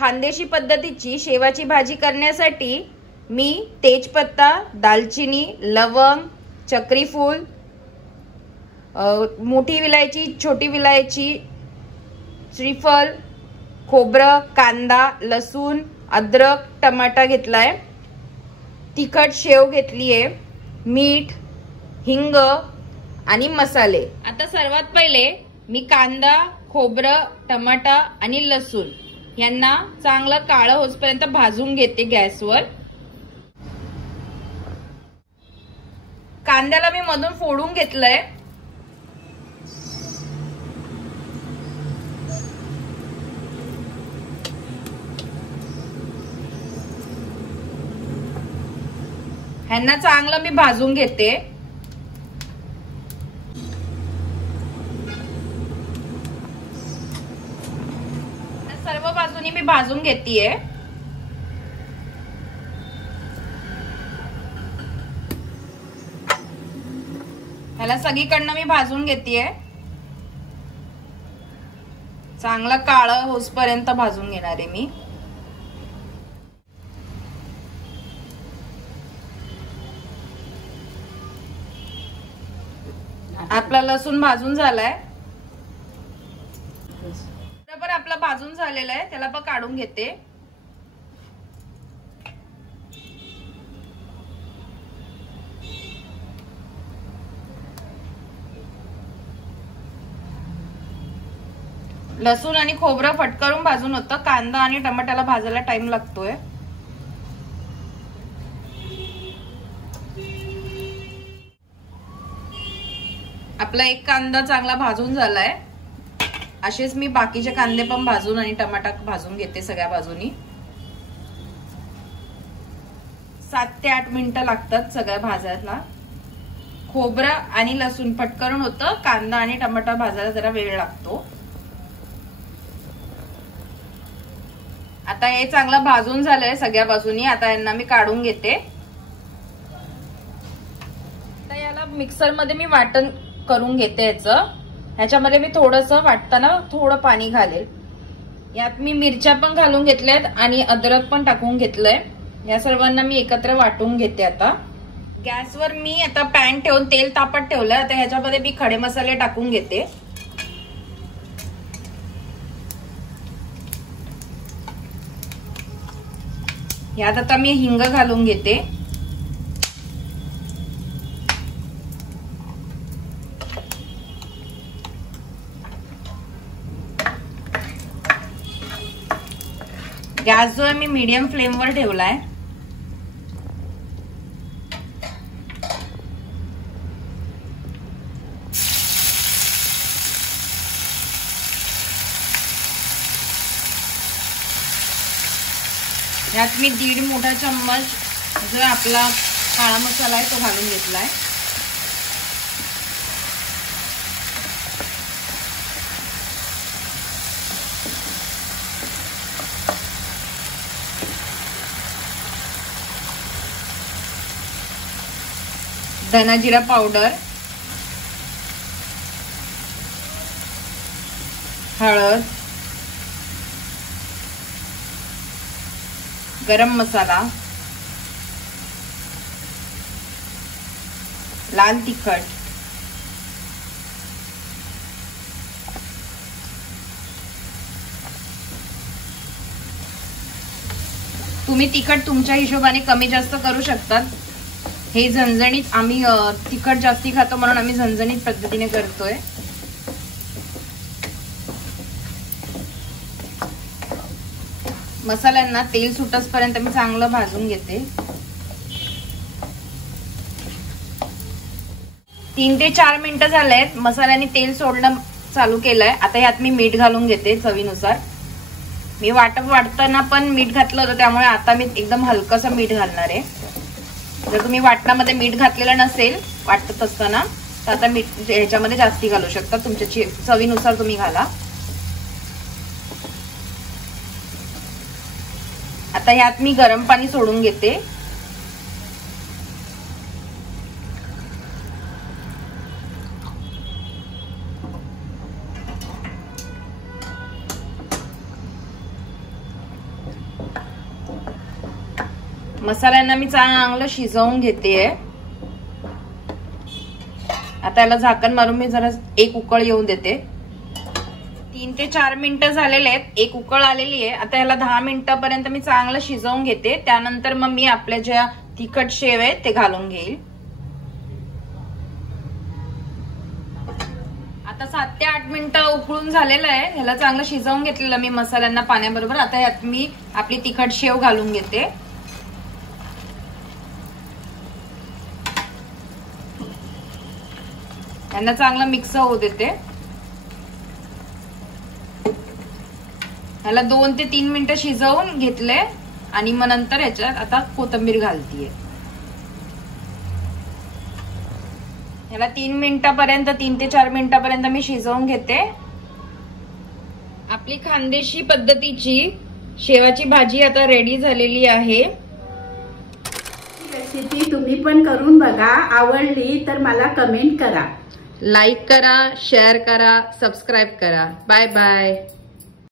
खानदेशी पद्धतीची शेवाची भाजी करण्यासाठी मी तेजपत्ता, दालचिनी, लवंग, चक्रीफूल, मोठी विलायची, छोटी विलायची, श्रीफल, खोबरं, कांदा, लसूण, अद्रक, टमाटा घेतलाय, तिखट शेव घेतलीये, मीठ, हिंग आणि मसाले। आता सर्वात पहिले मी कांदा, खोबरं, टमाटा आणि लसूण यांना चांगलं काळं होईपर्यंत भाजून घेते गॅसवर। कांद्याला मी मधून फोडून घेतलंय। ह्यांना चांगलं मी भाजून घेते। सर्व बाजूनी मी भाजून घेतीये। ह्याला सगळीकडनं मी भाजून घेतीये। चांगला काळं होईपर्यंत भाजून घेणार आहे मी। आपला लसूण भाजून झालाय। बरोबर आपला भाजून झालेला आहे, त्याला पण काढून घेते। लसूण आणि खोबरं फटकरून भाजून होतं, कांदा आणि टमाट्याला भाजायला टाइम लागतोय। आपला एक कांदा चांगला भाजून झालाय। असेच मी बाकीचे कांदे पण भाजून आणि टमाटा भाजून घेते सगळ्या बाजूनी। 7 ते 8 मिनिटं लागतात सगळ्या भाजायला। खोबरं आणि लसूण फटकरून होतं, कांदा आणि टमाटा भाजायला जरा वेळ लागतो। आता हे चांगलं भाजून झालंय सगळ्या बाजूनी। आता यांना मी काढून घेते। आता याला मिक्सर मध्ये मी वाटण करून घेते याचं। ह्याच्यामध्ये मी थोडंसं वाटताना थोडं पाणी घालेल। यात मी मिरच्या पण घालून घेतल्यात आणि अद्रक पण टाकून घेतलंय। या सर्वांना मी एकत्र वाटून घेते। आता गॅसवर मी आता पॅन ठेवून तेल तापत ठेवलंय। आता ह्याच्यामध्ये मी खडे मसाले टाकून घेते। यात आता मी हिंग घालून घेते। गॅस जो आहे मी मीडियम फ्लेमवर ठेवलाय। यात मी 1.5 मोठा चम्मच जो आपला काळा मसाला आहे तो घालून घेतलाय। धना जिरा पावडर, हळद, गरम मसाला, लाल तिखट, तुम्ही तिखट तुमच्या हिशोबाने कमी जास्त करू शकतात। हे झणझणीत आम्ही तिखट जास्ती खातो म्हणून आम्ही झणझणीत पद्धतीने करतोय। मसाल्यांना तेल सुटसपर्यंत मी चांगलं भाजून घेते। 3 ते 4 मिनिटं झालेत, मसाल्याने तेल सोडणं चालू केलंय। आता यात मी मीठ घालून घेते चवीनुसार। मी वाटताना पण मीठ घातलं होतं, त्यामुळे आता मी एकदम हलकसं मीठ घालणार आहे। जर तुम्ही वाटणामध्ये मीठ घातलेलं नसेल वाटत असताना तर आता मीठ ह्याच्यामध्ये जास्ती घालू शकता, तुमच्या चवीनुसार तुम्ही घाला। आता यात मी गरम पाणी सोडून घेते। मसाल्यांना मी चांगलं शिजवून घेते. आता याला झाकण मारून मी जरा एक उकळ येऊन देते. 3 ते 4 मिनिटं झालेले आहेत. एक उकळ आलेली आहे. आता याला 10 मिनिटापर्यंत मी चांगलं शिजवून घेते. त्यानंतर मग मी आपल्या ज्या तिखट शेव आहे ते घालून घेईल. आता 7 ते 8 मिनिटं उकळून झालेलं आहे. ह्याला चांगलं शिजवून घेतलेलं मी मसाल्यांना पाण्याबरोबर. आता यात मी आपली तिखट शेव घालून घेते. यांना चांगलं मिक्स होऊ देते. ह्याला 2 ते 3 मिनिटं शिजवून घेतले आणि मग नंतर ह्याच्यात आता कोथिंबीर घालतीये. ह्याला 3 ते 4 मिनिटापर्यंत मी शिजवून घेते. आपली खानदेशी पद्धतीची शेवाची भाजी आता रेडी झालेली आहे. रेसिपी तुम्ही पण करून बघा. आवडली तर मला कमेंट करा, लाईक करा, शेअर करा, सबस्क्राईब करा. Bye bye.